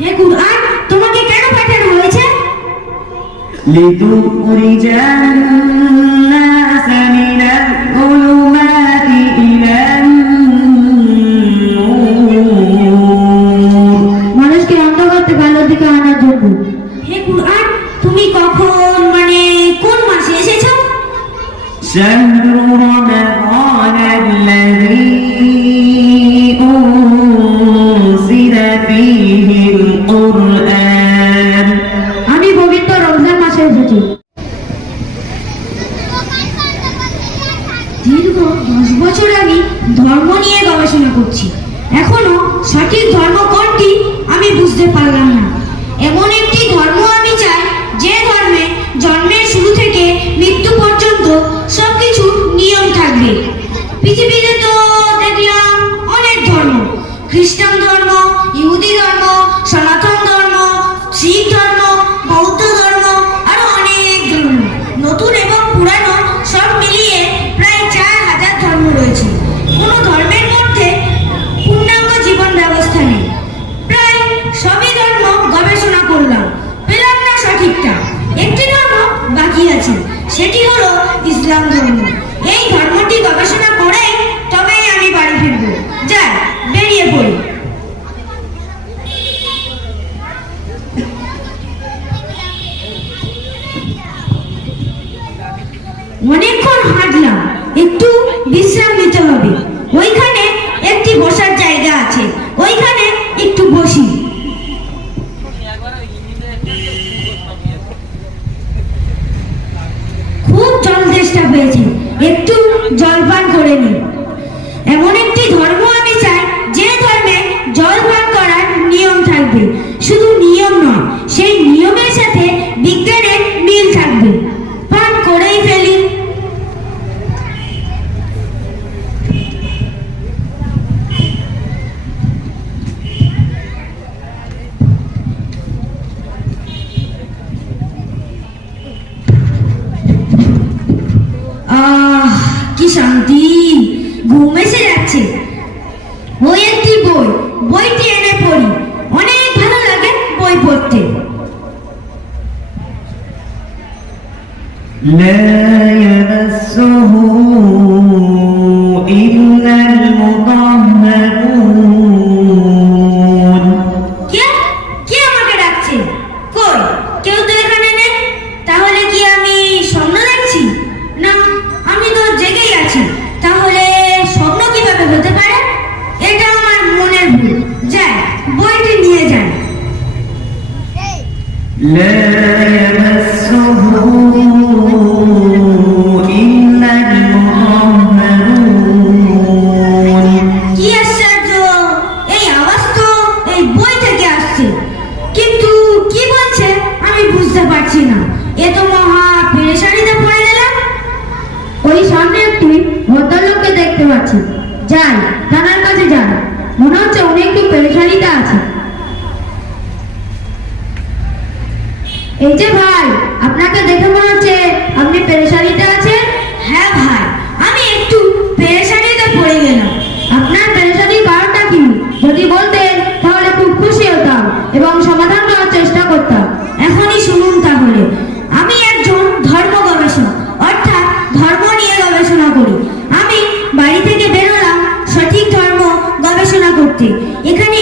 হে কুরআন তোমাকে কেন পাঠানো হয়েছে لتخرج الناس من الظلمات إلى النور মানুষকে অন্ধকার থেকে আলোর দিকে আনার জন্য হে কুরআন তুমি কখন মানে কোন মাসে এসেছো شهر رمضان ধর্ম নিয়ে গবেষণা করছি। এখনও সঠিক ধর্ম কোনটি আমি বুঝতে পারলাম না। এমন একটি ধর্ম আমি চাই, যে ধর্মে জন্মের শুরু থেকে মৃত্যু পর্যন্ত সবকিছু নিয়ম থাকবে। পৃথিবীতে একটি ধর্ম বাকি আছে, সেটি হলো ইসলাম ধর্ম। এই ধর্মটি গবেষণা করে তবেই আমি বাড়ি ফিরবো। যাই, বেরিয়ে পড়ি। অনেকক্ষণ শান্তি ঘুম এসে যাচ্ছে ওই একটি বই বইটি এনে পড়ি অনেক ভালো লাগে বই পড়তে لا يمسه বইটি নিয়ে যান। এই বই থেকে আসছে। কিন্তু কি বলছে আমি বুঝতে পারছি না। এ তো মহা পেরেশানিতে পড়ে গেলাম। ওই সামনে একটি ভদ্রলোককে দেখতে পাচ্ছি। যাই তারা আছে এই যে ভাই আপনাকে দেখে মনে হচ্ছে আপনি পেরেশানিতে আছেন? হ্যাঁ ভাই আমি একটু পেরেশানিতে পড়ে গেলাম। আপনার পেরেশানির কারণটা কি? যদি বলতেন তাহলে খুব খুশি হতাম এবং সমাধান করার চেষ্টা করতাম। এখনই শুনুন তাহলে। আমি একজন ধর্ম গবেষক অর্থাৎ ধর্ম নিয়ে গবেষণা করি। আমি বাড়ি থেকে বেরোলাম সঠিক ধর্ম গবেষণা করতে। এখানে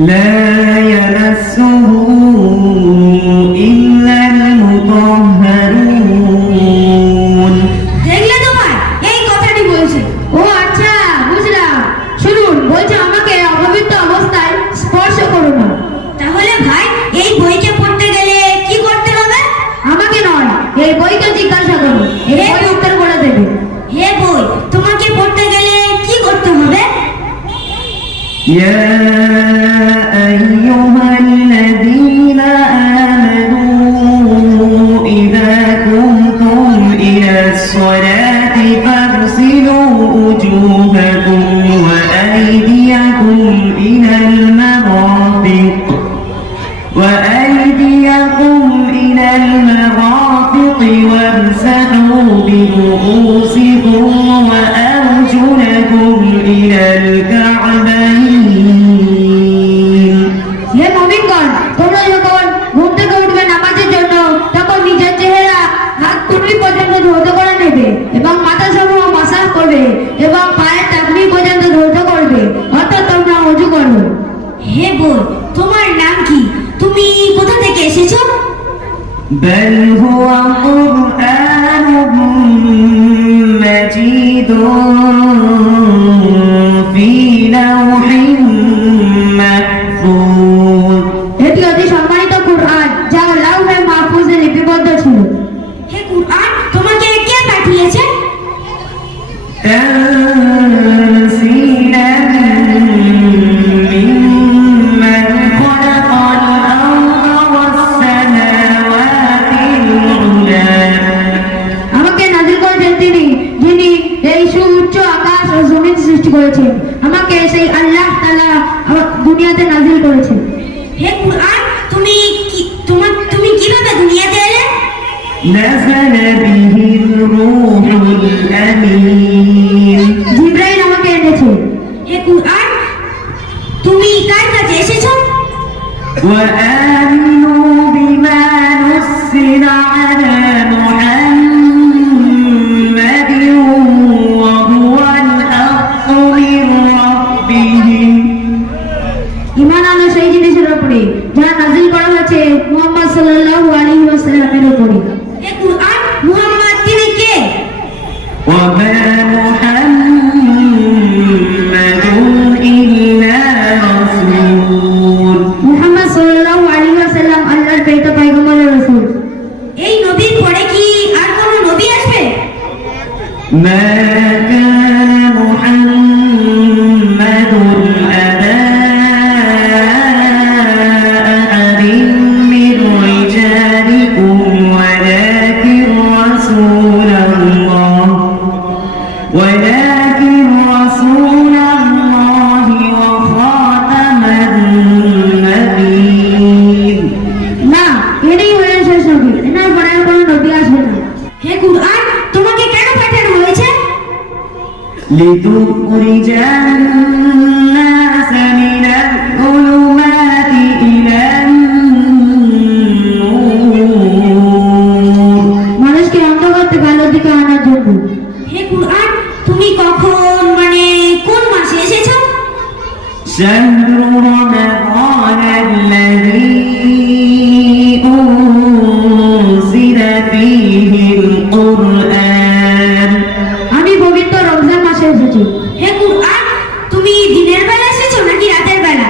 لا يمسه إلا المطهرون দেখলে তো ভাই এই কথাটি বলছে ও আচ্ছা বুঝলাম শুনুন বলছে আমাকে অপবিত্র অবস্থায় স্পর্শ করো না তাহলে ভাই এই বইকে পড়তে গেলে কি করতে হবে আমাকে নয় এই বইকে জিজ্ঞাসা করো এই বই উত্তর করে দেবে হে বই তোমাকে পড়তে গেলে কি করতে হবে يا فارسلوا وجوهكم وأيديكم إلى المرافق. وأيديكم إلى المرافق وامسحوا برؤوسكم بل هو قرآن مجيد. আমাদেরকে সেই আল্লাহ তালা দুনিয়াতে নাজিল করেছেন। হে কুরআন তুমি তোমার তুমি কীভাবে দুনিয়াতে এলে نزل به الروح الأمين জিব্রাইল আমাকে এনেছে। হে কুরআন তুমি কার কাছে এসেছ? وآمن لتخرج الناس من الظلمات إلى মানুষকে ভালো দিকে আনার জন্য হে তুমি কখন মানে কোন মাসে এসেছ? হতো হে কুরআন, তুমি দিনের বেলা এসেছ নাকি রাতের বেলা?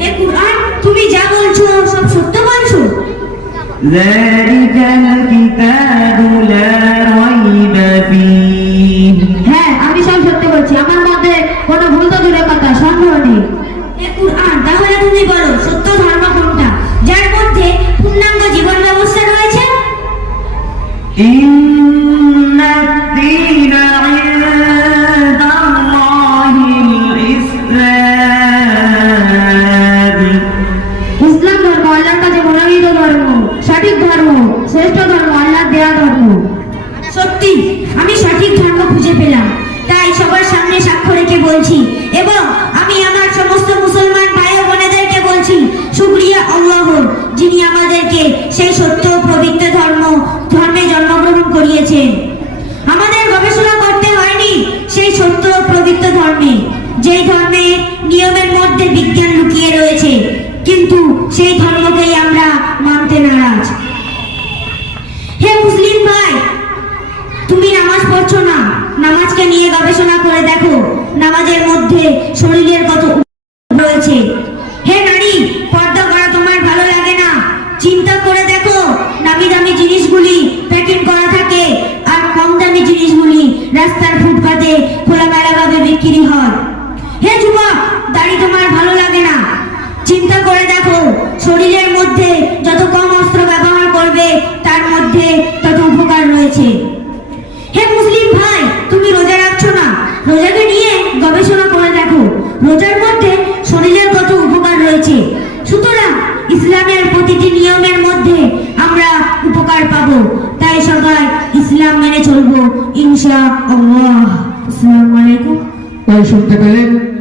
হে তুমি যা বলছো সব বলছো? ذلك الكتاب لا Y ধর্মে নিয়মের মধ্যে বিজ্ঞান লুকিয়ে রয়েছে। কিন্তু সেই ধর্মকেই আমরা মানতে নারাজ। হে মুসলিম ভাই, তুমি নামাজ পড়ছো না? নামাজকে নিয়ে গবেষণা করে দেখো। নামাজের মধ্যে শরীরের কত রয়েছে। হে নারী, পর্দা করা তোমার ভালো লাগে না। চিন্তা করে দেখো, নামি দামি জিনিসগুলি প্যাকিং করা থাকে আর কম দামি জিনিসগুলি রাস্তার ফুটপাতে খোলামেলাভাবে বিক্রি হয়। হে যুবক, দাড়ি তোমার ভালো লাগে না। চিন্তা করে দেখো, শরীরের মধ্যে যত কম অস্ত্র ব্যবহার করবে, তার মধ্যে তত উপকার রয়েছে। হে মুসলিম ভাই, তুমি রোজা রাখছো না? রোজাকে নিয়ে গবেষণা করে দেখো। রোজার মধ্যে শরীরের কত উপকার রয়েছে। সুতরাং ইসলামের প্রতিটি নিয়মের মধ্যে আমরা উপকার পাব। তাই সবাই ইসলাম মেনে চলবো ইনশা আল্লাহ আসসালামু আলাইকুম। তাই শুনতে পেলেন?